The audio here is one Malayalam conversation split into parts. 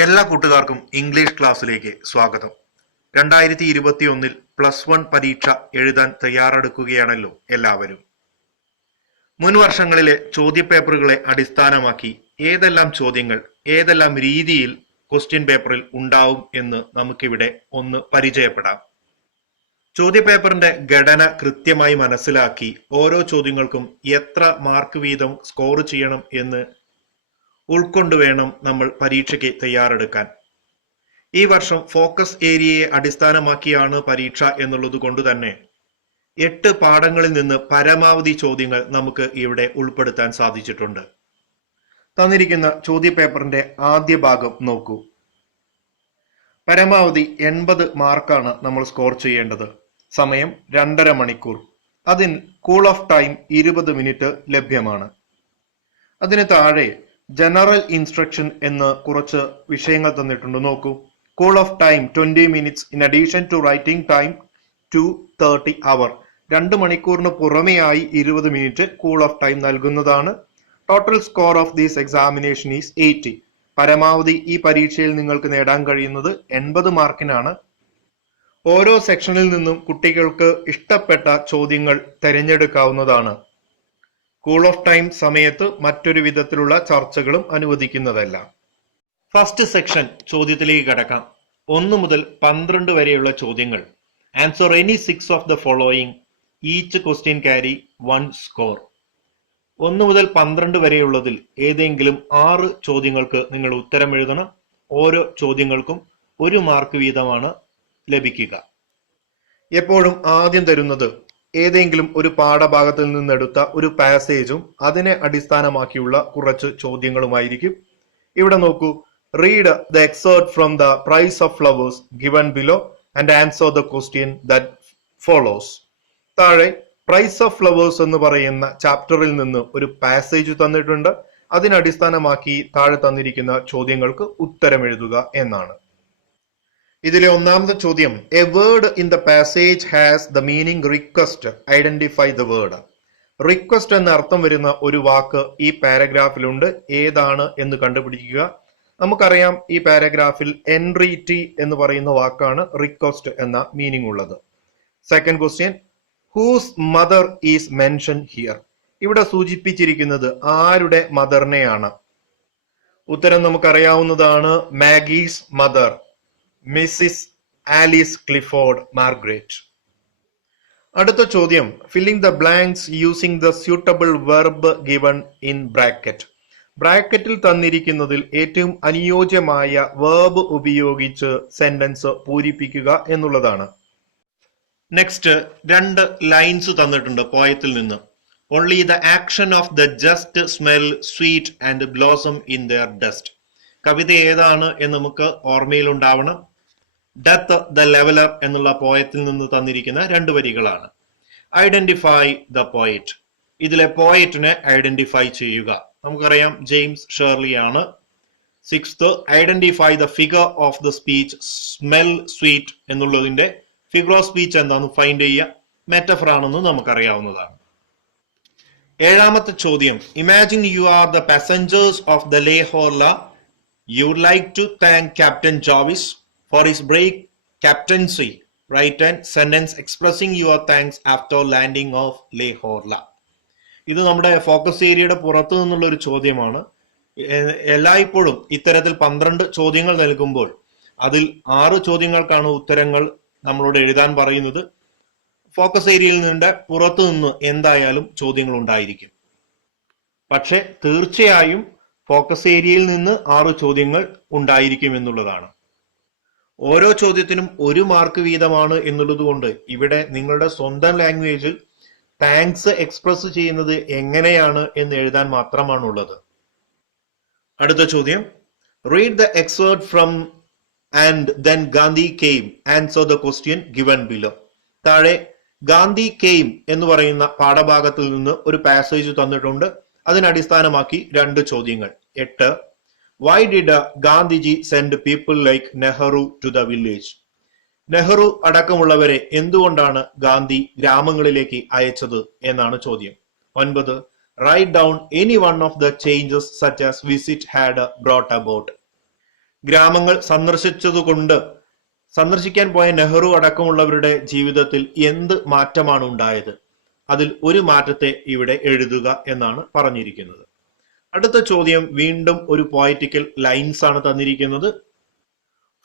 എല്ലാ കൂട്ടുകാർക്കും ഇംഗ്ലീഷ് ക്ലാസ്സിലേക്ക് സ്വാഗതം. 2021 +1 പരീക്ഷ എഴുതാൻ തയ്യാറെടുക്കുകയാണല്ലോ എല്ലാവരും. മുൻ വർഷങ്ങളിലെ ചോദ്യപേപ്പറുകളെ അടിസ്ഥാനമാക്കി ഏതെല്ലാം ചോദ്യങ്ങൾ ഏതെല്ലാം രീതിയിൽ ക്വസ്റ്റ്യൻ പേപ്പറിൽ ഉണ്ടാവും എന്ന് നമുക്കിവിടെ ഒന്ന് പരിചയപ്പെടാം. ചോദ്യപേപ്പറിന്റെ ഘടന കൃത്യമായി മനസ്സിലാക്കി ഓരോ ചോദ്യങ്ങൾക്കും എത്ര മാർക്ക് വീതം സ്കോർ ചെയ്യണം എന്ന് ഉൾക്കൊണ്ടുവേണം നമ്മൾ പരീക്ഷയ്ക്ക് തയ്യാറെടുക്കാൻ. ഈ വർഷം ഫോക്കസ് ഏരിയയെ അടിസ്ഥാനമാക്കിയാണ് പരീക്ഷ എന്നുള്ളത് കൊണ്ട് തന്നെ 8 പാഠങ്ങളിൽ നിന്ന് പരമാവധി ചോദ്യങ്ങൾ നമുക്ക് ഇവിടെ ഉൾപ്പെടുത്താൻ സാധിച്ചിട്ടുണ്ട്. തന്നിരിക്കുന്ന ചോദ്യപേപ്പറിന്റെ ആദ്യ ഭാഗം നോക്കൂ. പരമാവധി 80 മാർക്കാണ് നമ്മൾ സ്കോർ ചെയ്യേണ്ടത്. സമയം 2.5 മണിക്കൂർ. അതിന് കൂൾ ഓഫ് ടൈം 20 മിനിറ്റ് ലഭ്യമാണ്. അതിന് താഴെ ജനറൽ ഇൻസ്ട്രക്ഷൻ എന്ന് കുറച്ച് വിഷയങ്ങൾ തന്നിട്ടുണ്ട്. നോക്കൂ. Cool off time 20 minutes in addition to writing time 2:30 hour. 2 മണിക്കൂറിന് പുറമെയായി 20 മിനിറ്റ് കൂൾ ഓഫ് ടൈം നൽകുന്നതാണ്. Total score of this examination is 80. പരമാവധി ഈ പരീക്ഷയിൽ നിങ്ങൾക്ക് നേടാൻ കഴിയുന്നത് 80 മാർക്കിനാണ്. ഓരോ സെക്ഷനിൽ നിന്നും കുട്ടികൾക്ക് ഇഷ്ടപ്പെട്ട ചോദ്യങ്ങൾ തിരഞ്ഞെടുക്കാവുന്നതാണ്. കൂൾ ഓഫ് ടൈം സമയത്ത് മറ്റൊരു വിധത്തിലുള്ള ചർച്ചകളും അനുവദിക്കുന്നതല്ല. ഫസ്റ്റ് സെക്ഷൻ ചോദ്യത്തിലേക്ക് കടക്കാം. 1 മുതൽ 12 വരെയുള്ള ചോദ്യങ്ങൾ. Answer any 6 of the following. Each question carry 1 score. 1 മുതൽ 12 വരെയുള്ളതിൽ ഏതെങ്കിലും 6 ചോദ്യങ്ങൾക്ക് നിങ്ങൾ ഉത്തരം എഴുതണം. ഓരോ ചോദ്യങ്ങൾക്കും 1 മാർക്ക് വീതമാണ് ലഭിക്കുക. എപ്പോഴും ആദ്യം തരുന്നത് ഏതെങ്കിലും ഒരു പാഠഭാഗത്തിൽ നിന്നെടുത്ത ഒരു പാസേജും അതിനെ അടിസ്ഥാനമാക്കിയുള്ള കുറച്ച് ചോദ്യങ്ങളുമായിരിക്കും. ഇവിടെ നോക്കൂ. Read the excerpt from the price of flowers given below and answer the question that follows. താഴെ പ്രൈസ് ഓഫ് ഫ്ലവേഴ്സ് എന്ന് പറയുന്ന ചാപ്റ്ററിൽ നിന്ന് ഒരു പാസേജ് തന്നിട്ടുണ്ട്. അതിനടിസ്ഥാനമാക്കി താഴെ തന്നിരിക്കുന്ന ചോദ്യങ്ങൾക്ക് ഉത്തരം എഴുതുക എന്നാണ്. ഇതിലെ ഒന്നാമത്തെ ചോദ്യം. A word in the passage has the meaning request. Identify the word. Request എന്ന അർത്ഥം വരുന്ന ഒരു വാക്ക് ഈ പാരഗ്രാഫിലുണ്ട്. ഏതാണ് എന്ന് കണ്ടുപിടിക്കുക. നമുക്കറിയാം ഈ പാരഗ്രാഫിൽ എൻട്രീറ്റി എന്ന് പറയുന്ന വാക്കാണ് റിക്വസ്റ്റ് എന്ന മീനിങ് ഉള്ളത്. Second question. Whose mother is mention here. ഇവിടെ സൂചിപ്പിച്ചിരിക്കുന്നത് ആരുടെ മദറിനെയാണ്? ഉത്തരം നമുക്കറിയാവുന്നതാണ്. Maggie's mother, Mrs Alice Clifford Margaret. അടുത്ത ചോദ്യം. Filling the blanks using the suitable verb given in bracket. ബ്രാക്കറ്റിൽ തന്നിരിക്കുന്നതിൽ ഏറ്റവും അനുയോജ്യമായ വെർബ് ഉപയോഗിച്ച് സെന്റൻസ് പൂരിപ്പിക്കുക എന്നുള്ളതാണ്. നെക്സ്റ്റ് 2 ലൈൻസ് തന്നിട്ടുണ്ട് പോയത്തിൽ നിന്ന്. Only the action of the just smell sweet and blossom in their dust. കവിത ഏതാണ് എന്ന് നമുക്ക് ഓർമ്മയിൽ ഉണ്ടാവണം. ഡെത്ത് ദ ലെവലർ എന്നുള്ള പോയത്തിൽ നിന്ന് തന്നിരിക്കുന്ന 2 വരികളാണ്. Identify the poet. ഇതിലെ പോയറ്റിനെ ഐഡന്റിഫൈ ചെയ്യുക. നമുക്കറിയാം ജെയിംസ് ഷേർലി ആണ്. 6th, identify the figure of the speech smell sweet എന്നുള്ളതിന്റെ ഫിഗർ ഓഫ് സ്പീച്ച് എന്താന്ന് ഫൈൻഡ് ചെയ്യുക. മെറ്റഫർ ആണെന്ന് നമുക്കറിയാവുന്നതാണ്. 7ാമത്തെ ചോദ്യം. Imagine you are the passengers of the Lehorla. You would like to thank captain Jovis for his brave captaincy. Write a sentence expressing your thanks after landing of Lahore. ഇത് നമ്മുടെ ഫോക്കസ് ഏരിയയുടെ പുറത്തു നിന്നുള്ള ഒരു ചോദ്യമാണ്. എല്ലായ്പ്പോഴും ഇത്തരത്തിൽ 12 ചോദ്യങ്ങൾ നൽകുമ്പോൾ അതിൽ 6 ചോദ്യങ്ങൾക്കാണ് ഉത്തരങ്ങൾ നമ്മളോട് എഴുതാൻ പറയുന്നത്. ഫോക്കസ് ഏരിയയിൽ നിന്റെ പുറത്തു നിന്ന് എന്തായാലും ചോദ്യങ്ങൾ ഉണ്ടായിരിക്കും. പക്ഷെ തീർച്ചയായും ഫോക്കസ് ഏരിയയിൽ നിന്ന് 6 ചോദ്യങ്ങൾ ഉണ്ടായിരിക്കും എന്നുള്ളതാണ്. ഓരോ ചോദ്യത്തിനും 1 മാർക്ക് വീതമാണ് എന്നുള്ളത് കൊണ്ട് ഇവിടെ നിങ്ങളുടെ സ്വന്തം ലാംഗ്വേജിൽ താങ്ക്സ് എക്സ്പ്രസ് ചെയ്യുന്നത് എങ്ങനെയാണ് എന്ന് എഴുതാൻ മാത്രമാണുള്ളത്. അടുത്ത ചോദ്യം. Read the excerpt from and then Gandhi came. Answer the question given below. താഴെ ഗാന്ധി കെയിം എന്ന് പറയുന്ന പാഠഭാഗത്തിൽ നിന്ന് ഒരു പാസേജ് തന്നിട്ടുണ്ട്. അതിനടിസ്ഥാനമാക്കി 2 ചോദ്യങ്ങൾ. 8. Why did Gandhiji send people like Nehru to the village? Nehru അടക്കമുള്ളവരെ എന്തുകൊണ്ടാണ് ഗാന്ധി ഗ്രാമങ്ങളിലേക്ക് അയച്ചത് എന്നാണ് ചോദ്യം. 9. Write down any one of the changes such as visit had brought about. ഗ്രാമങ്ങൾ സന്ദർശിക്കാൻ പോയ നെഹ്റു അടക്കമുള്ളവരുടെ ജീവിതത്തിൽ എന്ത് മാറ്റമാണ് ഉണ്ടായത്? അതിൽ ഒരു മാറ്റത്തെ ഇവിടെ എഴുതുക എന്നാണ് പറഞ്ഞിരിക്കുന്നത്. അടുത്ത ചോദ്യം വീണ്ടും ഒരു പോയറ്റിക്കൽ ലൈൻസ് ആണ് തന്നിരിക്കുന്നത്.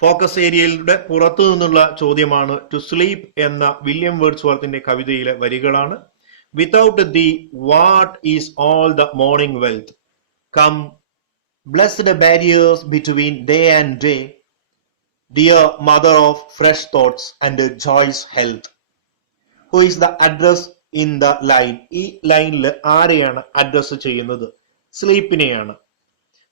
ഫോക്കസ് ഏരിയയുടെ പുറത്തു നിന്നുള്ള ചോദ്യമാണ്. ടു സ്ലീപ് എന്ന വില്യം വേർഡ്സ്വർത്തിന്റെ കവിതയിലെ വരികളാണ്. Without the what is all the morning wealth come blessed barriers between day and day dear mother of fresh thoughts and joys health. Who is the address in the line? ഈ ലൈനിൽ ആരെയാണ് അഡ്രസ് ചെയ്യുന്നത്? സ്ലീപ്പിനെയാണ്.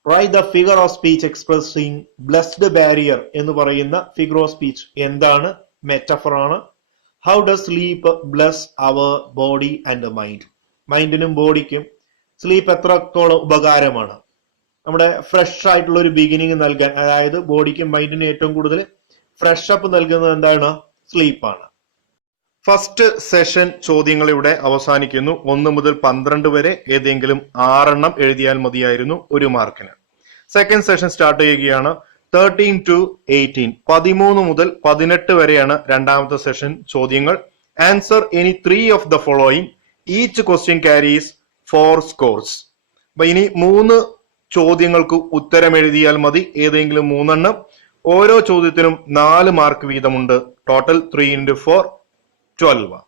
Write the figure of speech expressing blessed barrier എന്ന് പറയുന്ന ഫിഗർ ഓഫ് സ്പീച്ച് എന്താണ്? മെറ്റഫർ ആണ്. How does sleep bless our body and mind? മൈൻഡിനും ബോഡിക്കും sleep എത്രത്തോളം ഉപകാരമാണ്? നമ്മുടെ ഫ്രഷ് ആയിട്ടുള്ള ഒരു ബിഗിനിങ് നൽകാൻ, അതായത് ബോഡിക്കും മൈൻഡിനും ഏറ്റവും കൂടുതൽ ഫ്രഷ് അപ്പ് നൽകുന്നത് എന്താണ്? സ്ലീപ്പാണ്. ഫസ്റ്റ് സെഷൻ ചോദ്യങ്ങൾ ഇവിടെ അവസാനിക്കുന്നു. 1 മുതൽ 12 വരെ ഏതെങ്കിലും 6 എഴുതിയാൽ മതിയായിരുന്നു 1 മാർക്കിന്. സെക്കൻഡ് സെഷൻ സ്റ്റാർട്ട് ചെയ്യുകയാണ്. 13 to 18, 13 മുതൽ 18 വരെയാണ് രണ്ടാമത്തെ സെഷൻ ചോദ്യങ്ങൾ. Answer any 3 of the following. Each question carries 4 scores. അപ്പൊ ഇനി 3 ചോദ്യങ്ങൾക്ക് ഉത്തരം എഴുതിയാൽ മതി, ഏതെങ്കിലും 3. ഓരോ ചോദ്യത്തിനും 4 മാർക്ക് വീതമുണ്ട്. Total 3 into 4 12.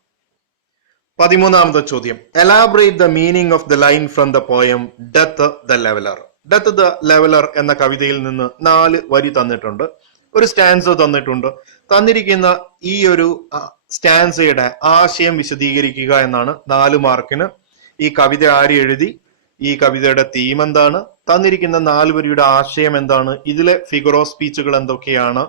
13ാമത്തെ ചോദ്യം. Elaborate the meaning of the line from the poem death the leveller. Death the leveller എന്ന കവിതയിൽ നിന്ന് 4 വരി തന്നിട്ടുണ്ട്. ഒരു സ്റ്റാൻസ തന്നിട്ടുണ്ട്. തന്നിരിക്കുന്ന ഈ ഒരു സ്റ്റാൻസയുടെ ആശയം വിശദീകരിക്കുക എന്നാണ് 4 മാർക്കിന്. ഈ കവിത ആര് എഴുതി? ഈ കവിതയുടെ തീം എന്താണ്? തന്നിരിക്കുന്ന 4 വരിയുടെ ആശയം എന്താണ്? ഇതിലെ ഫിഗർ ഓഫ് സ്പീച്ചുകൾ എന്തൊക്കെയാണ്?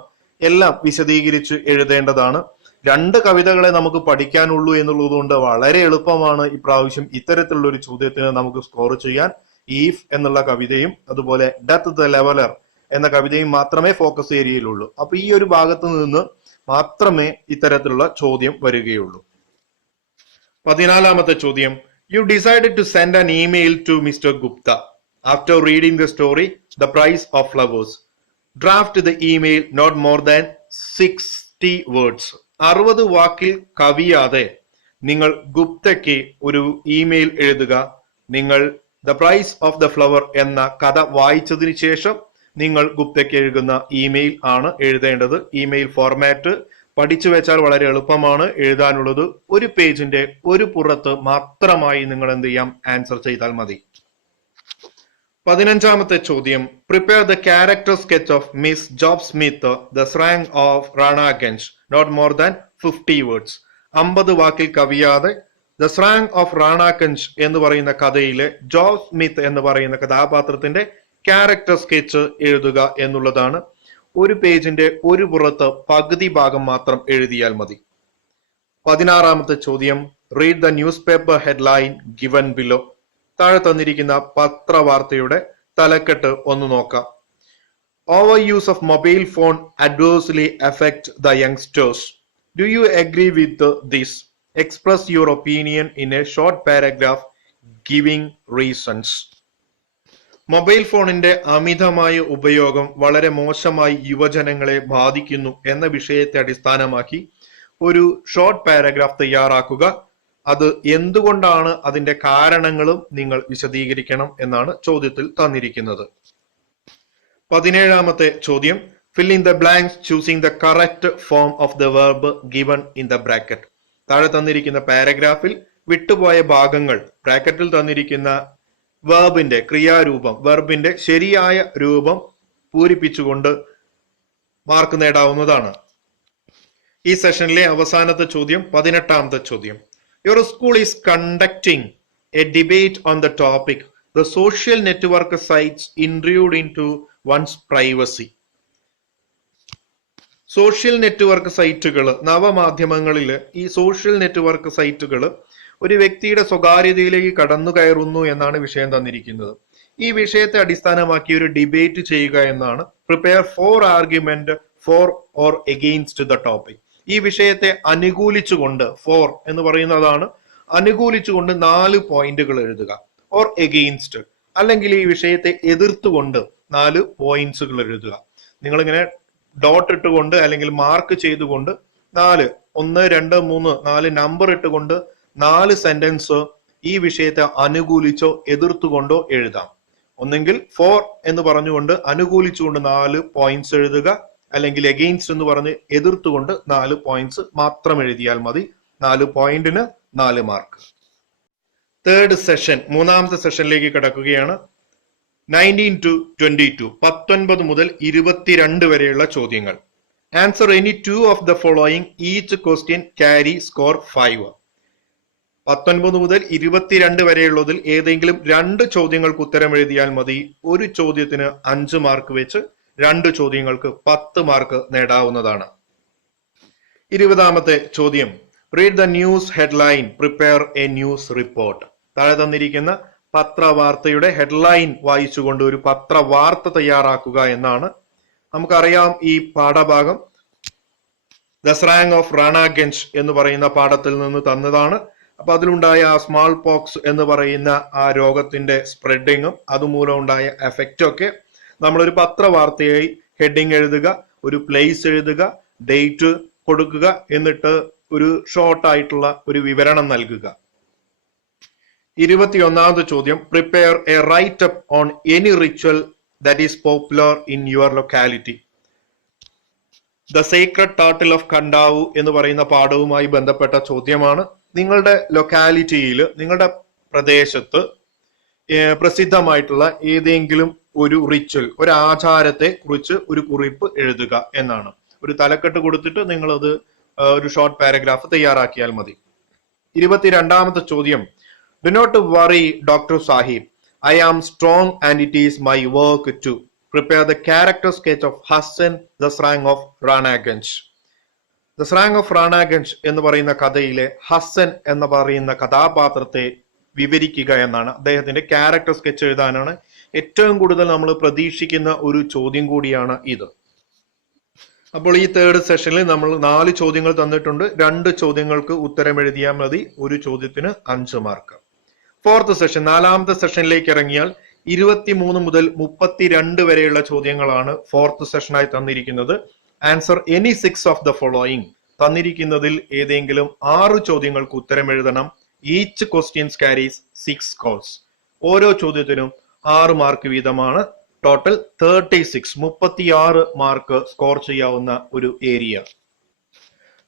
എല്ലാം വിശദീകരിച്ച് എഴുതേണ്ടതാണ്. 2 കവിതകളെ നമുക്ക് പഠിക്കാനുള്ളൂ എന്നുള്ളത് കൊണ്ട് വളരെ എളുപ്പമാണ് ഇപ്രാവശ്യം ഇത്തരത്തിലുള്ള ഒരു ചോദ്യത്തിന് നമുക്ക് സ്കോർ ചെയ്യാൻ. ഈഫ് എന്നുള്ള കവിതയും അതുപോലെ ഡെത്ത് ദ ലെവലർ എന്ന കവിതയും മാത്രമേ ഫോക്കസ് ഏരിയയിലുള്ളൂ. അപ്പൊ ഈ ഒരു ഭാഗത്ത് നിന്ന് മാത്രമേ ഇത്തരത്തിലുള്ള ചോദ്യം വരികയുള്ളൂ. 14ാമത്തെ ചോദ്യം. You decided to send an email to mister Gupta after reading the story the price of flowers. Draft the email not more than 60 words. 60 വാക്കിൽ കവിയാതെ നിങ്ങൾ ഗുപ്തയ്ക്ക് ഒരു ഇമെയിൽ എഴുതുക. നിങ്ങൾ the price of the flower എന്ന കഥ വായിച്ചതിന് ശേഷം നിങ്ങൾ ഗുപ്തയ്ക്ക് എഴുതുന്ന ഇമെയിൽ ആണ് എഴുതേണ്ടത്. ഇമെയിൽ ഫോർമാറ്റ് പഠിച്ചു വെച്ചാൽ വളരെ എളുപ്പമാണ്. എഴുതാനുള്ളത് ഒരു പേജിന്റെ ഒരു പുറത്ത് മാത്രമായി നിങ്ങൾ എന്ത് ചെയ്യാം? ആൻസർ ചെയ്താൽ മതി. 15ാമത്തെ ചോദ്യം. Prepare the character sketch of Miss Job Smith the serang of Ranaganj not more than 50 words. 50 വാക്കിൽ കവിയാതെ ദ സ്രാങ് ഓഫ് റാണാഗഞ്ച് എന്ന് പറയുന്ന കഥയിലെ ജോബ് സ്മിത്ത് എന്ന് പറയുന്ന കഥാപാത്രത്തിന്റെ ക്യാരക്ടർ സ്കെച്ച് എഴുതുക എന്നുള്ളതാണ്. ഒരു പേജിന്റെ ഒരു പുറത്ത് പകുതി ഭാഗം മാത്രം എഴുതിയാൽ മതി. 16ാമത്തെ ചോദ്യം. Read the news paper headline given below. താഴെ തന്നിരിക്കുന്ന പത്രവാർത്തയുടെ തലക്കെട്ട് ഒന്ന് നോക്കാം. Over use of mobile phone adversely affect the youngsters. Do you agree with this? Express your opinion in a short paragraph giving reasons. Mobile ഫോണിന്റെ അമിതമായ ഉപയോഗം വളരെ മോശമായി യുവജനങ്ങളെ ബാധിക്കുന്നു എന്ന വിഷയത്തെ അടിസ്ഥാനമാക്കി ഒരു ഷോർട്ട് പാരഗ്രാഫ് തയ്യാറാക്കുക. അത് എന്തുകൊണ്ടാണ്, അതിന്റെ കാരണങ്ങളും നിങ്ങൾ വിശദീകരിക്കണം എന്നാണ് ചോദ്യത്തിൽ തന്നിരിക്കുന്നത്. 17ാമത്തെ ചോദ്യം. Fill in the blanks choosing the correct form of the verb given in the bracket. താഴെ തന്നിരിക്കുന്ന പാരഗ്രാഫിൽ വിട്ടുപോയ ഭാഗങ്ങൾ ബ്രാക്കറ്റിൽ തന്നിരിക്കുന്ന വെർബിന്റെ ക്രിയാരൂപം, വെർബിന്റെ ശരിയായ രൂപം പൂരിപ്പിച്ചുകൊണ്ട് മാർക്ക് നേടാവുന്നതാണ്. ഈ സെഷനിലെ അവസാനത്തെ ചോദ്യം 18ാമത്തെ ചോദ്യം. Your school is conducting a debate on the topic the social network sites intrude into one's privacy. Social network സൈറ്റുകൾ, നവമാധ്യമങ്ങളിൽ ഈ സോഷ്യൽ നെറ്റ്വർക്ക് സൈറ്റുകൾ ഒരു വ്യക്തിയുടെ സ്വകാര്യതയിലേക്ക് കടന്നു കയറുന്നു എന്നാണ് വിഷയം തന്നിരിക്കുന്നത്. ഈ വിഷയത്തെ അടിസ്ഥാനമാക്കി ഒരു ഡിബേറ്റ് ചെയ്യുക എന്നാണ്. Prepare 4 argument for or against the topic. ഈ വിഷയത്തെ അനുകൂലിച്ചുകൊണ്ട്, ഫോർ എന്ന് പറയുന്നതാണ്, അനുകൂലിച്ചുകൊണ്ട് 4 പോയിന്റുകൾ എഴുതുക. ഓർ എഗെയിൻസ്റ്റ് അല്ലെങ്കിൽ ഈ വിഷയത്തെ എതിർത്തുകൊണ്ട് 4 പോയിന്റ്സുകൾ എഴുതുക. നിങ്ങളിങ്ങനെ ഡോട്ട് ഇട്ടുകൊണ്ട് അല്ലെങ്കിൽ മാർക്ക് ചെയ്തുകൊണ്ട് 4, 1, 2, 3, 4 നമ്പർ ഇട്ടുകൊണ്ട് 4 സെന്റൻസ് ഈ വിഷയത്തെ അനുകൂലിച്ചോ എതിർത്തുകൊണ്ടോ എഴുതാം. ഒന്നെങ്കിൽ ഫോർ എന്ന് പറഞ്ഞുകൊണ്ട് അനുകൂലിച്ചുകൊണ്ട് 4 പോയിന്റ്സ് എഴുതുക, അല്ലെങ്കിൽ എഗെയിൻസ്റ്റ് എന്ന് പറഞ്ഞ് എതിർത്തുകൊണ്ട് 4 പോയിന്റ്സ് മാത്രം എഴുതിയാൽ മതി. 4 പോയിന്റിന് 4 മാർക്ക്. തേർഡ് സെഷൻ, മൂന്നാമത്തെ സെഷനിലേക്ക് കിടക്കുകയാണ്. 19 to 22, 19 മുതൽ 22 വരെയുള്ള ചോദ്യങ്ങൾ. Answer any 2 of the following, each question carry score 5. 19 മുതൽ 22 വരെയുള്ളതിൽ ഏതെങ്കിലും 2 ചോദ്യങ്ങൾക്ക് ഉത്തരം എഴുതിയാൽ മതി. ഒരു ചോദ്യത്തിന് 5 മാർക്ക് വെച്ച് 2 ചോദ്യങ്ങൾക്ക് 10 മാർക്ക് നേടാവുന്നതാണ്. 20ാമത്തെ ചോദ്യം, read the news headline, prepare A news report. താഴെ തന്നിരിക്കുന്ന പത്രവാർത്തയുടെ ഹെഡ്ലൈൻ വായിച്ചുകൊണ്ട് ഒരു പത്രവാർത്ത തയ്യാറാക്കുക എന്നാണ്. നമുക്കറിയാം ഈ പാഠഭാഗം ദസ്റാങ് ഓഫ് റാണാഗഞ്ച് എന്ന് പറയുന്ന പാഠത്തിൽ നിന്ന് തന്നതാണ്. അപ്പൊ അതിലുണ്ടായ ആ സ്മാൾ പോക്സ് എന്ന് പറയുന്ന ആ രോഗത്തിന്റെ സ്പ്രെഡിങ്ങും അതുമൂലം ഉണ്ടായ എഫക്റ്റും ഒക്കെ നമ്മളൊരു പത്രവാർത്തയായി ഹെഡിങ് എഴുതുക, ഒരു പ്ലേസ് എഴുതുക, ഡേറ്റ് കൊടുക്കുക, എന്നിട്ട് ഒരു ഷോർട്ട് ആയിട്ടുള്ള ഒരു വിവരണം നൽകുക. 21ാമത്തെ ചോദ്യം, prepare a write up on any ritual that is popular in your locality. The secret turtle of Kadavu എന്ന് പറയുന്ന പാഠവുമായി ബന്ധപ്പെട്ട ചോദ്യമാണ്. നിങ്ങളുടെ ലൊക്കാലിറ്റിയിൽ, നിങ്ങളുടെ പ്രദേശത്ത് പ്രസിദ്ധമായിട്ടുള്ള ഏതെങ്കിലും ഒരു റിച്വൽ, ഒരു ആചാരത്തെ കുറിച്ച് ഒരു കുറിപ്പ് എഴുതുക എന്നാണ്. ഒരു തലക്കെട്ട് കൊടുത്തിട്ട് നിങ്ങളത് ഒരു ഷോർട്ട് പാരഗ്രാഫ് തയ്യാറാക്കിയാൽ മതി. 22ാമത്തെ ചോദ്യം, do not worry doctor sahib, I am strong and it is my work too. Prepare the character sketch of Hasan the serang of Ranaganj. The serang of Ranaganj എന്ന് പറയുന്ന കഥയിലെ ഹസൻ എന്ന് പറയുന്ന കഥാപാത്രത്തെ വിവരിക്കുക എന്നാണ്. അദ്ദേഹത്തിന്റെ ക്യാരക്ടർ സ്കെച്ച് എഴുതാനാണ് ഏറ്റവും കൂടുതൽ നമ്മൾ പ്രതീക്ഷിക്കുന്ന ഒരു ചോദ്യം കൂടിയാണ് ഇത്. അപ്പോൾ ഈ തേർഡ് സെഷനിൽ നമ്മൾ 4 ചോദ്യങ്ങൾ തന്നിട്ടുണ്ട്. 2 ചോദ്യങ്ങൾക്ക് ഉത്തരം എഴുതിയാൽ മതി. ഒരു ചോദ്യത്തിന് 5 മാർക്ക്. ഫോർത്ത് സെഷൻ, 4ാമത്തെ സെഷനിലേക്ക് ഇറങ്ങിയാൽ 23 മുതൽ 32 വരെയുള്ള ചോദ്യങ്ങളാണ് ഫോർത്ത് സെഷനായി തന്നിരിക്കുന്നത്. Answer any 6 of the following. തന്നിരിക്കുന്നതിൽ ഏതെങ്കിലും 6 ചോദ്യങ്ങൾക്ക് ഉത്തരം എഴുതണം. Each questions carries 6 scores. ഓരോ ചോദ്യത്തിനും 6 മാർക്ക് വീതമാണ്. ടോട്ടൽ 36 മാർക്ക് സ്കോർ ചെയ്യാവുന്ന ഒരു ഏരിയ.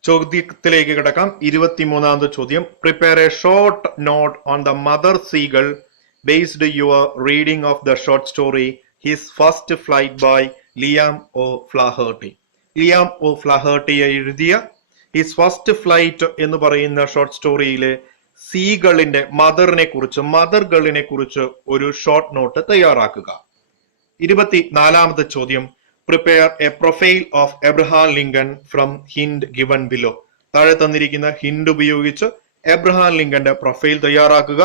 ചോദ്യത്തിലേക്ക് കിടക്കാം. 23ാമത്തെ ചോദ്യം, prepare a short note on the mother seagull based your reading of the short story his first flight by Liam O'Flaherty. Liam O'Flaherty എഴുതിയ ഹിസ് ഫസ്റ്റ് ഫ്ലൈറ്റ് എന്ന് പറയുന്ന ഷോർട്ട് സ്റ്റോറിയിലെ സീകളിന്റെ മദർ ഗേളിനെ കുറിച്ച് ഒരു ഷോർട്ട് നോട്ട് തയ്യാറാക്കുക. 24ാമത്തെ ചോദ്യം, prepare A profile of Abraham Lincoln from hint given below. താഴെ തന്നിരിക്കുന്ന ഹിന്റ് ഉപയോഗിച്ച് എബ്രഹാം ലിങ്കന്റെ പ്രൊഫൈൽ തയ്യാറാക്കുക.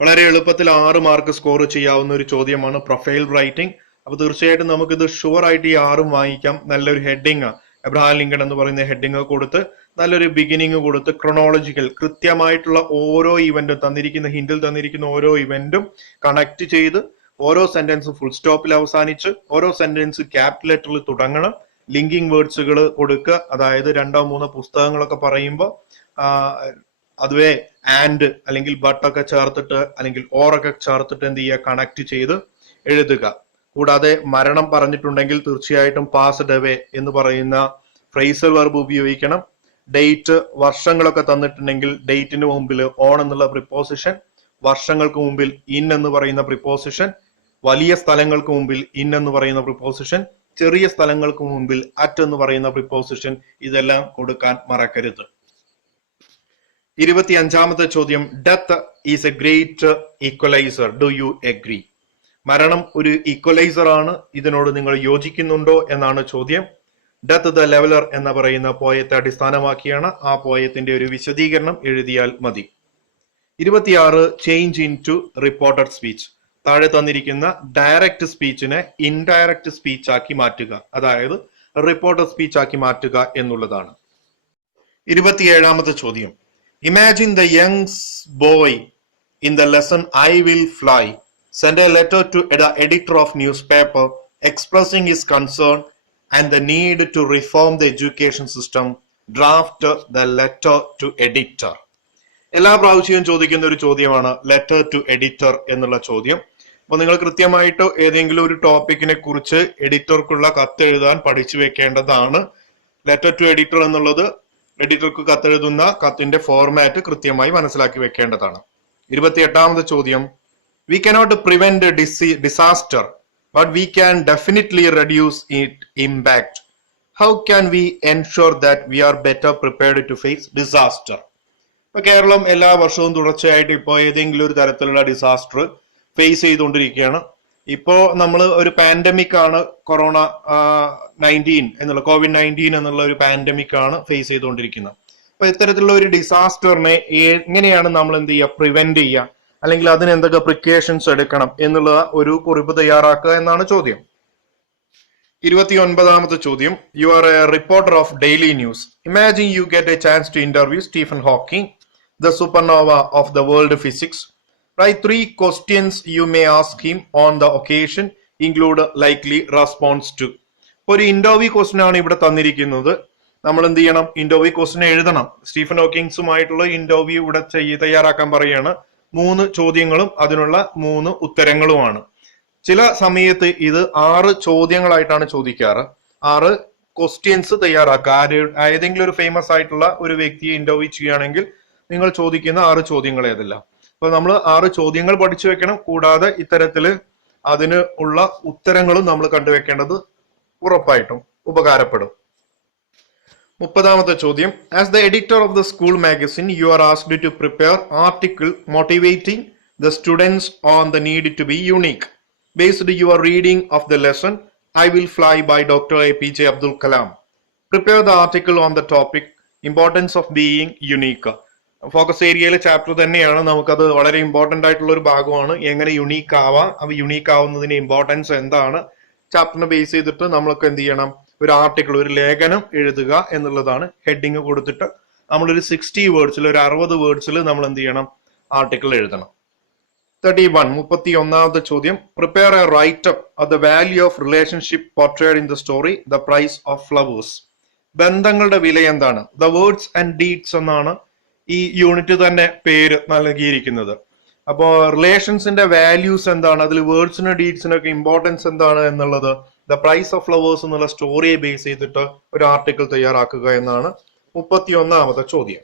വളരെ എളുപ്പത്തിൽ 6 മാർക്ക് സ്കോർ ചെയ്യാവുന്ന ഒരു ചോദ്യമാണ് പ്രൊഫൈൽ റൈറ്റിംഗ്. അപ്പൊ തീർച്ചയായിട്ടും നമുക്കിത് ഷുവർ ആയിട്ട് ഈ 6 വായിക്കാം. നല്ലൊരു ഹെഡിങ്, എബ്രഹാം ലിങ്കൺ എന്ന് പറയുന്ന ഹെഡിങ് കൊടുത്ത് നല്ലൊരു ബിഗിനിങ് കൊടുത്ത് ക്രൊണോളജിക്കൽ കൃത്യമായിട്ടുള്ള ഓരോ ഇവന്റും തന്നിരിക്കുന്ന ഹിന്റിൽ തന്നിരിക്കുന്ന ഓരോ ഇവന്റും കണക്ട് ചെയ്ത് ഓരോ സെന്റൻസ് ഫുൾ സ്റ്റോപ്പിൽ അവസാനിച്ച് ഓരോ സെന്റൻസ് ക്യാപിറ്റൽ ലെറ്ററിൽ തുടങ്ങണം. ലിങ്കിങ് വേർഡ്സുകൾ കൊടുക്കുക. അതായത് 2 3 പുസ്തകങ്ങളൊക്കെ പറയുമ്പോൾ അതുവേ ആൻഡ് അല്ലെങ്കിൽ ബട്ട് ഒക്കെ ചേർത്തിട്ട് അല്ലെങ്കിൽ ഓറൊക്കെ ചേർത്തിട്ട് എന്ത് ചെയ്യുക, കണക്ട് ചെയ്ത് എഴുതുക. കൂടാതെ മരണം പറഞ്ഞിട്ടുണ്ടെങ്കിൽ തീർച്ചയായിട്ടും പാസ്ഡ് അവേ എന്ന് പറയുന്ന ഫ്രേസൽ വെർബ് ഉപയോഗിക്കണം. ഡേറ്റ്, വർഷങ്ങളൊക്കെ തന്നിട്ടുണ്ടെങ്കിൽ ഡേറ്റിന് മുമ്പിൽ ഓൺ എന്നുള്ള പ്രിപ്പോസിഷൻ, വർഷങ്ങൾക്ക് മുമ്പിൽ ഇൻ എന്ന് പറയുന്ന പ്രിപ്പോസിഷൻ, വലിയ സ്ഥലങ്ങൾക്ക് മുമ്പിൽ ഇൻ എന്ന് പറയുന്ന പ്രിപ്പോസിഷൻ, ചെറിയ സ്ഥലങ്ങൾക്ക് മുമ്പിൽ അറ്റ് എന്ന് പറയുന്ന പ്രിപ്പോസിഷൻ, ഇതെല്ലാം കൊടുക്കാൻ മറക്കരുത്. 25ാമത്തെ ചോദ്യം, death is A great equaliser, do you agree? മരണം ഒരു ഈക്വലൈസർ ആണ്, ഇതിനോട് നിങ്ങൾ യോജിക്കുന്നുണ്ടോ എന്നാണ് ചോദ്യം. ഡെത്ത് ദ ലെവലർ എന്ന് പറയുന്ന പോയത്തെ അടിസ്ഥാനമാക്കിയാണ്. ആ പോയത്തിന്റെ ഒരു വിശദീകരണം എഴുതിയാൽ മതി. 26, change into reported speech. താഴെ തന്നിരിക്കുന്ന ഡയറക്റ്റ് സ്പീച്ചിനെ ഇൻഡയറക്റ്റ് സ്പീച്ച് ആക്കി മാറ്റുക, അതായത് റിപ്പോർട്ടഡ് സ്പീച്ച് ആക്കി മാറ്റുക എന്നുള്ളതാണ്. 27ാമത്തെ ചോദ്യം, imagine the young boy in the lesson I will fly send a letter to the editor of newspaper expressing his concern and the need to reform the education system, draft the letter to editor. എല്ലാ പ്രാവശ്യവും ചോദിക്കുന്ന ഒരു ചോദ്യമാണ് ലെറ്റർ ടു എഡിറ്റർ എന്നുള്ള ചോദ്യം. അപ്പൊ നിങ്ങൾ കൃത്യമായിട്ട് ഏതെങ്കിലും ഒരു ടോപ്പിക്കിനെ കുറിച്ച് എഡിറ്റർക്കുള്ള കത്ത് എഴുതാൻ പഠിച്ചു വെക്കേണ്ടതാണ്. ലെറ്റർ ടു എഡിറ്റർ എന്നുള്ളത് എഡിറ്റർക്ക് കത്തെഴുതുന്ന കത്തിന്റെ ഫോർമാറ്റ് കൃത്യമായി മനസ്സിലാക്കി വെക്കേണ്ടതാണ്. 28ാമത്തെ ചോദ്യം, we cannot prevent disaster but we can definitely reduce its impact. How can we ensure that we are better prepared to face disaster? ഇപ്പൊ കേരളം എല്ലാ വർഷവും തുടർച്ചയായിട്ട് ഇപ്പോൾ ഏതെങ്കിലും ഒരു തരത്തിലുള്ള ഡിസാസ്റ്റർ ഫേസ് ചെയ്തുകൊണ്ടിരിക്കുകയാണ്. ഇപ്പോ നമ്മൾ ഒരു പാൻഡമിക് ആണ്, കൊറോണ 19 എന്നുള്ള COVID-19 എന്നുള്ള ഒരു പാൻഡമിക് ആണ് ഫേസ് ചെയ്തുകൊണ്ടിരിക്കുന്നത്. അപ്പൊ ഇത്തരത്തിലുള്ള ഒരു ഡിസാസ്റ്ററിനെ എങ്ങനെയാണ് നമ്മൾ എന്ത് ചെയ്യുക, പ്രിവെന്റ് ചെയ്യുക, അല്ലെങ്കിൽ അതിന് എന്തൊക്കെ പ്രിക്കോഷൻസ് എടുക്കണം എന്നുള്ള ഒരു കുറിപ്പ് തയ്യാറാക്കുക എന്നാണ് ചോദ്യം. 29ാമത്തെ ചോദ്യം, you are a reporter of daily news. Imagine you get a chance to interview Stephen Hawking, the supernova of the world physics. Write 3 questions you may ask him on the occasion, include likely response to. ഒരു ഇന്റർവ്യൂ ക്വസ്റ്റ്യൻ ആണ് ഇവിടെ തന്നിരിക്കുന്നത്. നമ്മൾ എന്ത് ചെയ്യണം, ഇന്റർവ്യൂ ക്വസ്റ്റ്യൻ എഴുതണം. സ്റ്റീഫൻ ഹോക്കിങ്സുമായിട്ടുള്ള ഇന്റർവ്യൂ ഇവിടെ തയ്യാറാക്കാൻ പറയുകയാണ്. 3 ചോദ്യങ്ങളും അതിനുള്ള 3 ഉത്തരങ്ങളുമാണ്. ചില സമയത്ത് ഇത് 6 ചോദ്യങ്ങളായിട്ടാണ് ചോദിക്കാറ്. 6 ക്വസ്റ്റ്യൻസ് തയ്യാറാക്കുക. ഏതെങ്കിലും ഒരു ഫേമസ് ആയിട്ടുള്ള ഒരു വ്യക്തിയെ ഇന്റർവ്യൂ ചെയ്യുകയാണെങ്കിൽ നിങ്ങൾ ചോദിക്കുന്ന 6 ചോദ്യങ്ങൾ ഏതെല്ലാം. അപ്പൊ നമ്മൾ 6 ചോദ്യങ്ങൾ പഠിച്ചു വെക്കണം. കൂടാതെ ഇത്തരത്തില് അതിന് ഉള്ള ഉത്തരങ്ങളും നമ്മൾ കണ്ടുവെക്കേണ്ടത് ഉറപ്പായിട്ടും ഉപകാരപ്പെടും. 30ാമത്തെ ചോദ്യം, as the editor of the school magazine you are asked to prepare article motivating the students on the need to be unique based your reading of the lesson I will fly by doctor APJ Abdul Kalam. Prepare the article on the topic importance of being unique. Focus ഏരിയയിലെ ചാപ്റ്റർ തന്നെയാണ്. നമുക്കത് വളരെ ഇമ്പോർട്ടന്റ് ആയിട്ടുള്ള ഒരു ഭാഗമാണ്. എങ്ങനെ യുണീക്ക് ആവാം, അത് യുണീക്ക് ആവുന്നതിന് ഇമ്പോർട്ടൻസ് എന്താണ്, ചാപ്റ്ററിനെ ബേസ് ചെയ്തിട്ട് നമ്മൾക്ക് എന്ത് ചെയ്യണം, ഒരു ആർട്ടിക്കിൾ, ഒരു ലേഖനം എഴുതുക എന്നുള്ളതാണ്. ഹെഡിങ് കൊടുത്തിട്ട് നമ്മളൊരു 60 വേർഡ്സിൽ, ഒരു 60 വേർഡ്സിൽ നമ്മൾ എന്ത് ചെയ്യണം, ആർട്ടിക്കിൾ എഴുതണം. 31ാമത്തെ ചോദ്യം, prepare a write up of the value of relationship portrayed in the story the price of flowers. ബന്ധങ്ങളുടെ വില എന്താണ്, ദ വേർഡ്സ് ആൻഡ് ഡീഡ്സ് എന്നാണ് ഈ യൂണിറ്റ് തന്നെ പേര് നൽകിയിരിക്കുന്നത്. അപ്പോ റിലേഷൻസിന്റെ വാല്യൂസ് എന്താണ്, അതിൽ വേർഡ്സിനും ഡീഡ്സിനൊക്കെ ഇമ്പോർട്ടൻസ് എന്താണ് എന്നുള്ളത് ദ പ്രൈസ് ഓഫ് ഫ്ലവേഴ്സ് എന്നുള്ള സ്റ്റോറിയെ ബേസ് ചെയ്തിട്ട് ഒരു ആർട്ടിക്കിൾ തയ്യാറാക്കുക എന്നാണ് 31ാമത്തെ ചോദ്യം.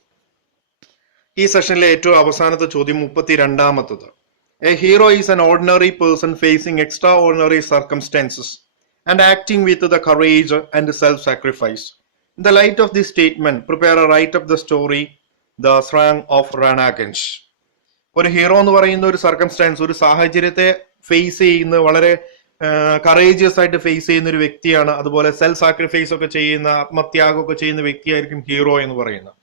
ഈ സെഷനിലെ ഏറ്റവും അവസാനത്തെ ചോദ്യം 32ാമത്തത്. A hero is an ordinary person facing extraordinary circumstances and acting with the courage and self sacrifice. In the light of this statement prepare a write of the story the serang of Ranaganj. ഒരു ഹീറോ എന്ന് പറയുന്ന ഒരു സർക്കംസ്റ്റാൻസ്, ഒരു സാഹചര്യത്തെ ഫേസ് ചെയ്യുന്ന, വളരെ കറേജിയസ് ആയിട്ട് ഫേസ് ചെയ്യുന്ന ഒരു വ്യക്തിയാണ്. അതുപോലെ സെൽഫ് സാക്രിഫൈസ് ഒക്കെ ചെയ്യുന്ന, ആത്മത്യാഗം ഒക്കെ ചെയ്യുന്ന വ്യക്തിയായിരിക്കും ഹീറോ എന്ന് പറയുന്നത്.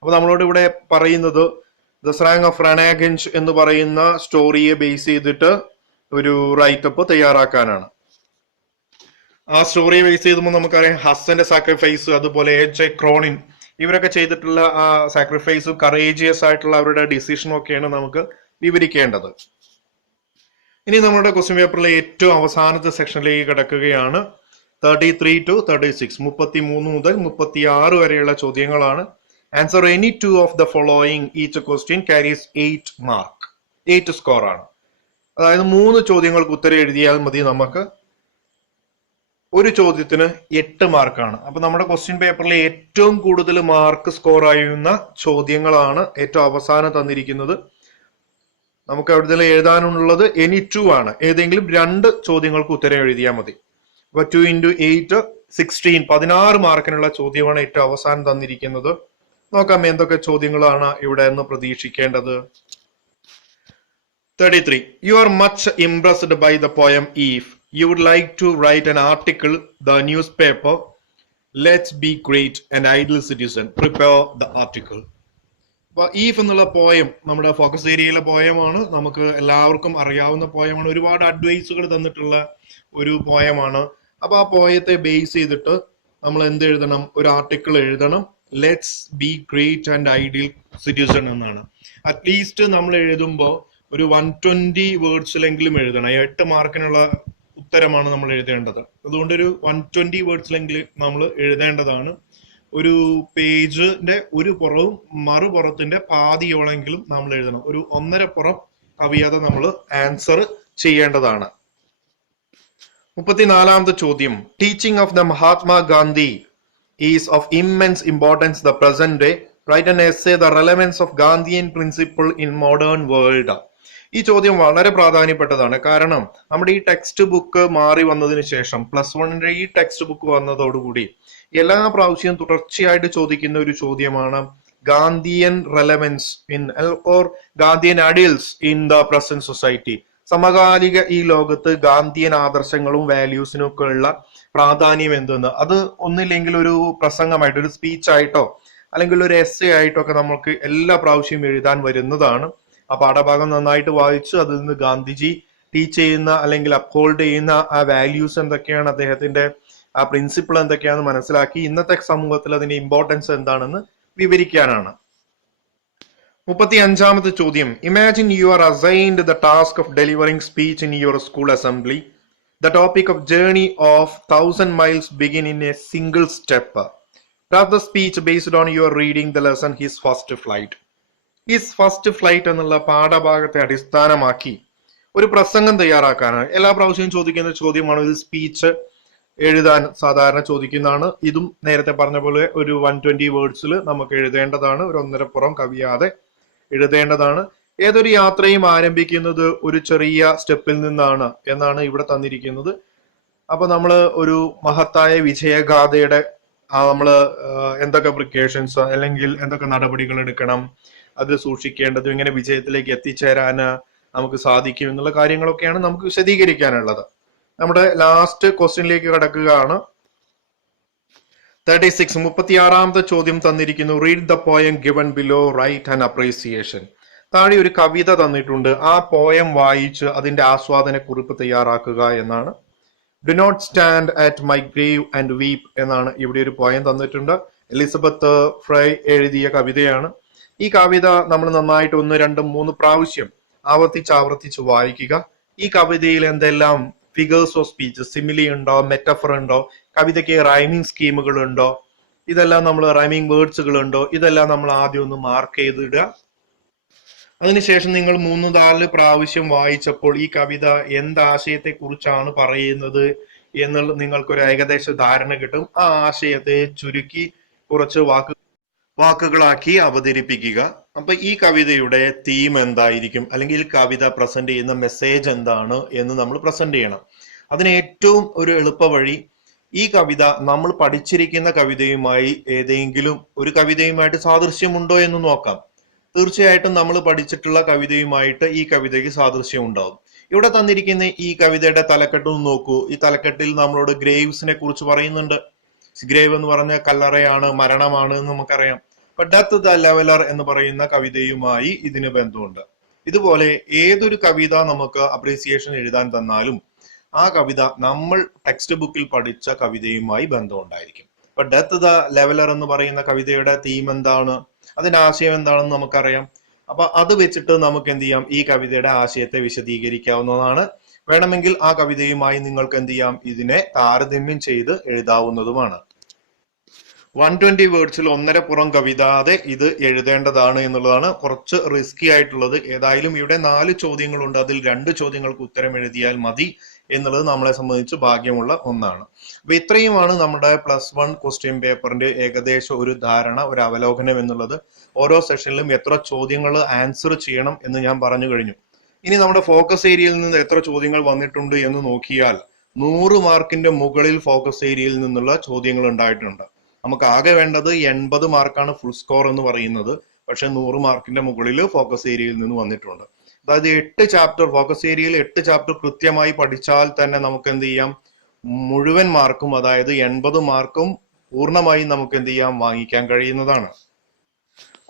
അപ്പൊ നമ്മളോട് ഇവിടെ പറയുന്നത് ദ സ്രാങ് ഓഫ് റാനാഗഞ്ച് എന്ന് പറയുന്ന സ്റ്റോറിയെ ബേസ് ചെയ്തിട്ട് ഒരു റൈറ്റപ്പ് തയ്യാറാക്കാനാണ്. ആ സ്റ്റോറിയെ ബേസ് ചെയ്തുമ്പോൾ നമുക്കറിയാം ഹസ്സന്റെ സാക്രിഫൈസ്, അതുപോലെ AJ ക്രോണിൻ, ഇവരൊക്കെ ചെയ്തിട്ടുള്ള ആ സാക്രിഫൈസും കറേജിയസ് ആയിട്ടുള്ള അവരുടെ ഡിസിഷനും ഒക്കെയാണ് നമുക്ക് വിവരിക്കേണ്ടത്. ഇനി നമ്മുടെ ക്വസ്റ്റ്യൻ പേപ്പറിലെ ഏറ്റവും അവസാനത്തെ സെക്ഷനിലേക്ക് കിടക്കുകയാണ്. 33 to 36, 33 മുതൽ 36 വരെയുള്ള ചോദ്യങ്ങളാണ്. Answer any 2 of the following each question carries 8 mark. 8 score ആണ്. അതായത് 3 ചോദ്യങ്ങൾക്ക് ഉത്തരം എഴുതിയാൽ മതി. നമുക്ക് ഒരു ചോദ്യത്തിന് 8 മാർക്കാണ്. അപ്പൊ നമ്മുടെ ക്വസ്റ്റ്യൻ പേപ്പറിലെ ഏറ്റവും കൂടുതൽ മാർക്ക് സ്കോർ ആയിരുന്ന ചോദ്യങ്ങളാണ് ഏറ്റവും അവസാനം തന്നിരിക്കുന്നത്. നമുക്ക് അവിടെ എഴുതാനുള്ളത് എനി 2 ആണ്. ഏതെങ്കിലും 2 ചോദ്യങ്ങൾക്ക് ഉത്തരം എഴുതിയാൽ മതി. അപ്പൊ 2 into 8 16, 16 മാർക്കിനുള്ള ചോദ്യമാണ് ഏറ്റവും അവസാനം തന്നിരിക്കുന്നത്. നോക്കാം എന്തൊക്കെ ചോദ്യങ്ങളാണ് ഇവിടെ നിന്ന് പ്രതീക്ഷിക്കേണ്ടത്. 33. You are much impressed by the poem Eve. You would like to write an article, the newspaper. Let's be great, an ideal citizen. Prepare the article. അപ്പൊ ഈഫ് എന്നുള്ള പോയം നമ്മുടെ ഫോക്കസ് ഏരിയയിലെ പോയമാണ്. നമുക്ക് എല്ലാവർക്കും അറിയാവുന്ന പോയമാണ്. ഒരുപാട് അഡ്വൈസുകൾ തന്നിട്ടുള്ള ഒരു പോയമാണ്. അപ്പൊ ആ പോയത്തെ ബേസ് ചെയ്തിട്ട് നമ്മൾ എന്ത് എഴുതണം, ഒരു ആർട്ടിക്കിൾ എഴുതണം. Let's be great and ideal citizen എന്നാണ്. അറ്റ്ലീസ്റ്റ് നമ്മൾ എഴുതുമ്പോൾ ഒരു 120 വേർഡ്സിലെങ്കിലും എഴുതണം. 8 മാർക്കിനുള്ള ഉത്തരമാണ് നമ്മൾ എഴുതേണ്ടത്. അതുകൊണ്ട് ഒരു 120 വേർഡ്സിലെങ്കിലും നമ്മൾ എഴുതേണ്ടതാണ്. ഒരു പേജിന്റെ ഒരു പുറവും മറുപുറത്തിന്റെ പാതിയോളെങ്കിലും നമ്മൾ എഴുതണം. ഒരു 1.5 പുറം കവിയാതെ നമ്മൾ ആൻസർ ചെയ്യേണ്ടതാണ്. 34ാമത്തെ ചോദ്യം, teaching of the Mahatma Gandhi is of immense importance the present day. Write an essay the relevance of Gandhian principle in modern world. ഈ ചോദ്യം വളരെ പ്രാധാന്യപ്പെട്ടതാണ്. കാരണം നമ്മുടെ ഈ ടെക്സ്റ്റ് ബുക്ക് മാറി വന്നതിന് ശേഷം +1 ഈ ടെക്സ്റ്റ് ബുക്ക് വന്നതോടുകൂടി എല്ലാ പ്രാവശ്യവും തുടർച്ചയായിട്ട് ചോദിക്കുന്ന ഒരു ചോദ്യമാണ് Gandhian relevance in or Gandhian ideals in the present society. സമകാലിക ഈ ലോകത്ത് ഗാന്ധിയൻ ആദർശങ്ങളും വാല്യൂസിനും ഒക്കെ ഉള്ള പ്രാധാന്യം എന്തെന്ന്. അത് ഒന്നില്ലെങ്കിൽ ഒരു പ്രസംഗമായിട്ട്, ഒരു സ്പീച്ച് ആയിട്ടോ അല്ലെങ്കിൽ ഒരു എസ്സേ ആയിട്ടോ ഒക്കെ നമുക്ക് എല്ലാ പ്രാവശ്യവും എഴുതാൻ വരുന്നതാണ്. ആ പാഠഭാഗം നന്നായിട്ട് വായിച്ച് അതിൽ നിന്ന് ഗാന്ധിജി ടീച്ച് ചെയ്യുന്ന അല്ലെങ്കിൽ അപ്ഹോൾഡ് ചെയ്യുന്ന ആ വാല്യൂസ് എന്തൊക്കെയാണ്, അദ്ദേഹത്തിന്റെ ആ പ്രിൻസിപ്പിൾ എന്തൊക്കെയാണെന്ന് മനസ്സിലാക്കി ഇന്നത്തെ സമൂഹത്തിൽ അതിന്റെ ഇമ്പോർട്ടൻസ് എന്താണെന്ന് വിവരിക്കാനാണ്. 35ാമത്തെ ചോദ്യം, imagine you R assigned the task of delivering speech in your school assembly. The topic of journey of 1000 miles begin in a single step. Draft the speech based on your reading the lesson His First Flight. His first flight എന്നുള്ള പാഠഭാഗത്തെ അടിസ്ഥാനമാക്കി ഒരു പ്രസംഗം തയ്യാറാക്കാനാണ്. എല്ലാ പ്രാവശ്യവും ചോദിക്കുന്ന ചോദ്യമാണ്. ഒരു സ്പീച്ച് എഴുതാൻ സാധാരണ ചോദിക്കുന്നതാണ്. ഇതും നേരത്തെ പറഞ്ഞ പോലെ ഒരു 120 വേർഡ്സിൽ നമുക്ക് എഴുതേണ്ടതാണ്. ഒരു 1.5 പുറം കവിയാതെ എഴുതേണ്ടതാണ്. ഏതൊരു യാത്രയും ആരംഭിക്കുന്നത് ഒരു ചെറിയ സ്റ്റെപ്പിൽ നിന്നാണ് എന്നാണ് ഇവിടെ തന്നിരിക്കുന്നത്. അപ്പൊ നമ്മൾ ഒരു മഹത്തായ വിജയഗാഥയുടെ നമ്മൾ എന്തൊക്കെ പ്രിക്കോഷൻസ് അല്ലെങ്കിൽ എന്തൊക്കെ നടപടികൾ എടുക്കണം, അത് സൂക്ഷിക്കേണ്ടതും എങ്ങനെ വിജയത്തിലേക്ക് എത്തിച്ചേരാൻ നമുക്ക് സാധിക്കും എന്നുള്ള കാര്യങ്ങളൊക്കെയാണ് നമുക്ക് വിശദീകരിക്കാനുള്ളത്. നമ്മുടെ ലാസ്റ്റ് ക്വസ്റ്റ്യനിലേക്ക് കടക്കുകയാണ്. 36ാമത്തെ ചോദ്യം തന്നിരിക്കുന്നു. Read the poem given below, write and appreciation. താഴെ ഒരു കവിത തന്നിട്ടുണ്ട്. ആ പോയം വായിച്ച് അതിന്റെ ആസ്വാദന കുറിപ്പ് തയ്യാറാക്കുക എന്നാണ്. Do not stand at my grave and weep എന്നാണ് ഇവിടെ ഒരു പോയം തന്നിട്ടുണ്ട്. എലിസബത്ത് ഫ്രൈ എഴുതിയ കവിതയാണ്. ഈ കവിത നമ്മൾ നന്നായിട്ട് 1, 2, 3 പ്രാവശ്യം ആവർത്തിച്ച് വായിക്കുക. ഈ കവിതയിൽ എന്തെല്ലാം ഫിഗേഴ്സ് ഓഫ് സ്പീച്ച്, സിമിലി ഉണ്ടോ, മെറ്റഫർ ഉണ്ടോ, കവിതയ്ക്ക് റൈമിംഗ് സ്കീമുകൾ ഉണ്ടോ, ഇതെല്ലാം നമ്മൾ റൈമിംഗ് വേർഡ്സുകൾ ഉണ്ടോ, ഇതെല്ലാം നമ്മൾ ആദ്യം ഒന്ന് മാർക്ക് ചെയ്തിടുക. അതിനുശേഷം നിങ്ങൾ 3-4 പ്രാവശ്യം വായിച്ചപ്പോൾ ഈ കവിത എന്താശയത്തെ കുറിച്ചാണ് പറയുന്നത് എന്നുള്ള നിങ്ങൾക്കൊരു ഏകദേശ ധാരണ കിട്ടും. ആ ആശയത്തെ ചുരുക്കി കുറച്ച് വാക്കുകളാക്കി അവതരിപ്പിക്കുക. അപ്പൊ ഈ കവിതയുടെ തീം എന്തായിരിക്കും, അല്ലെങ്കിൽ കവിത പ്രസന്റ് ചെയ്യുന്ന മെസ്സേജ് എന്താണ് എന്ന് നമ്മൾ പ്രസന്റ് ചെയ്യണം. അതിന് ഏറ്റവും ഒരു എളുപ്പ വഴി, ഈ കവിത നമ്മൾ പഠിച്ചിരിക്കുന്ന കവിതയുമായി ഏതെങ്കിലും ഒരു കവിതയുമായിട്ട് സാദൃശ്യമുണ്ടോ എന്ന് നോക്കാം. തീർച്ചയായിട്ടും നമ്മൾ പഠിച്ചിട്ടുള്ള കവിതയുമായിട്ട് ഈ കവിതയ്ക്ക് സാദൃശ്യം ഉണ്ടാവും. ഇവിടെ തന്നിരിക്കുന്ന ഈ കവിതയുടെ തലക്കെട്ട് നോക്കൂ. ഈ തലക്കെട്ടിൽ നമ്മളോട് ഗ്രേവ്സിനെ കുറിച്ച് പറയുന്നുണ്ട്. ഗ്രേവ് എന്ന് പറഞ്ഞ കല്ലറയാണ്, മരണമാണ് എന്ന് നമുക്കറിയാം. അപ്പൊ ഡെത്ത് ദ ലെവലർ എന്ന് പറയുന്ന കവിതയുമായി ഇതിന് ബന്ധമുണ്ട്. ഇതുപോലെ ഏതൊരു കവിത നമുക്ക് അപ്രീസിയേഷൻ എഴുതാൻ തന്നാലും ആ കവിത നമ്മൾ ടെക്സ്റ്റ് ബുക്കിൽ പഠിച്ച കവിതയുമായി ബന്ധമുണ്ടായിരിക്കും. അപ്പൊ ഡെത്ത് ദ ലെവലർ എന്ന് പറയുന്ന കവിതയുടെ തീം എന്താണ്, അതിന്റെ ആശയം എന്താണെന്ന് നമുക്കറിയാം. അപ്പൊ അത് വെച്ചിട്ട് നമുക്ക് എന്ത് ചെയ്യാം, ഈ കവിതയുടെ ആശയത്തെ വിശദീകരിക്കാവുന്നതാണ്. വേണമെങ്കിൽ ആ കവിതയുമായി നിങ്ങൾക്ക് എന്ത് ചെയ്യാം, ഇതിനെ താരതമ്യം ചെയ്ത് എഴുതാവുന്നതുമാണ്. 120 വേർഡ്സിൽ 1.5 പുറം കവിതാതെ ഇത് എഴുതേണ്ടതാണ് എന്നുള്ളതാണ് കുറച്ച് റിസ്കി ആയിട്ടുള്ളത്. ഏതായാലും ഇവിടെ 4 ചോദ്യങ്ങളുണ്ട്. അതിൽ 2 ചോദ്യങ്ങൾക്ക് ഉത്തരം എഴുതിയാൽ മതി എന്നുള്ളത് നമ്മളെ സംബന്ധിച്ച് ഭാഗ്യമുള്ള ഒന്നാണ്. അപ്പൊ ഇത്രയുമാണ് നമ്മുടെ +1 ക്വസ്റ്റ്യൻ പേപ്പറിന്റെ ഏകദേശം ഒരു ധാരണ, ഒരു അവലോകനം എന്നുള്ളത്. ഓരോ സെഷനിലും എത്ര ചോദ്യങ്ങൾ ആൻസർ ചെയ്യണം എന്ന് ഞാൻ പറഞ്ഞു കഴിഞ്ഞു. ഇനി നമ്മുടെ ഫോക്കസ് ഏരിയയിൽ നിന്ന് എത്ര ചോദ്യങ്ങൾ വന്നിട്ടുണ്ട് എന്ന് നോക്കിയാൽ 100 മാർക്കിന്റെ മുകളിൽ ഫോക്കസ് ഏരിയയിൽ നിന്നുള്ള ചോദ്യങ്ങൾ ഉണ്ടായിട്ടുണ്ട്. നമുക്ക് ആകെ വേണ്ടത് 80 മാർക്കാണ് ഫുൾ സ്കോർ എന്ന് പറയുന്നത്. പക്ഷെ 100 മാർക്കിന്റെ മുകളിൽ ഫോക്കസ് ഏരിയയിൽ നിന്ന് വന്നിട്ടുണ്ട്. അതായത് 8 ചാപ്റ്റർ, ഫോക്കസ് ഏരിയയിൽ 8 ചാപ്റ്റർ കൃത്യമായി പഠിച്ചാൽ തന്നെ നമുക്ക് എന്ത് ചെയ്യാം, മുഴുവൻ മാർക്കും അതായത് 80 മാർക്കും പൂർണ്ണമായി നമുക്ക് എന്ത് ചെയ്യാം, വാങ്ങിക്കാൻ കഴിയുന്നതാണ്.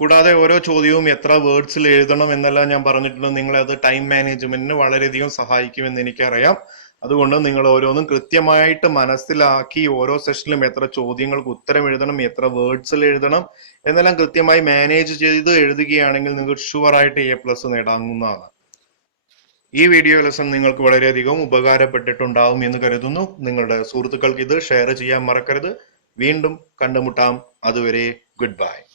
കൂടാതെ ഓരോ ചോദ്യവും എത്ര വേർഡ്സിൽ എഴുതണം എന്നെല്ലാം ഞാൻ പറഞ്ഞിട്ടുണ്ട്. നിങ്ങളെ അത് ടൈം മാനേജ്മെന്റിന് വളരെയധികം സഹായിക്കുമെന്ന് എനിക്കറിയാം. അതുകൊണ്ട് നിങ്ങൾ ഓരോന്നും കൃത്യമായിട്ട് മനസ്സിലാക്കി ഓരോ സെഷനിലും എത്ര ചോദ്യങ്ങൾക്ക് ഉത്തരം എഴുതണം, എത്ര വേർഡ്സിൽ എഴുതണം എന്നെല്ലാം കൃത്യമായി മാനേജ് ചെയ്ത് എഴുതുകയാണെങ്കിൽ നിങ്ങൾക്ക് ഷുവറായിട്ട് A+ നേടാവുന്നതാണ്. ഈ വീഡിയോ ലെസൺ നിങ്ങൾക്ക് വളരെയധികം ഉപകാരപ്പെട്ടിട്ടുണ്ടാവും എന്ന് കരുതുന്നു. നിങ്ങളുടെ സുഹൃത്തുക്കൾക്ക് ഇത് ഷെയർ ചെയ്യാൻ മറക്കരുത്. വീണ്ടും കണ്ടുമുട്ടാം. അതുവരെ ഗുഡ് ബൈ.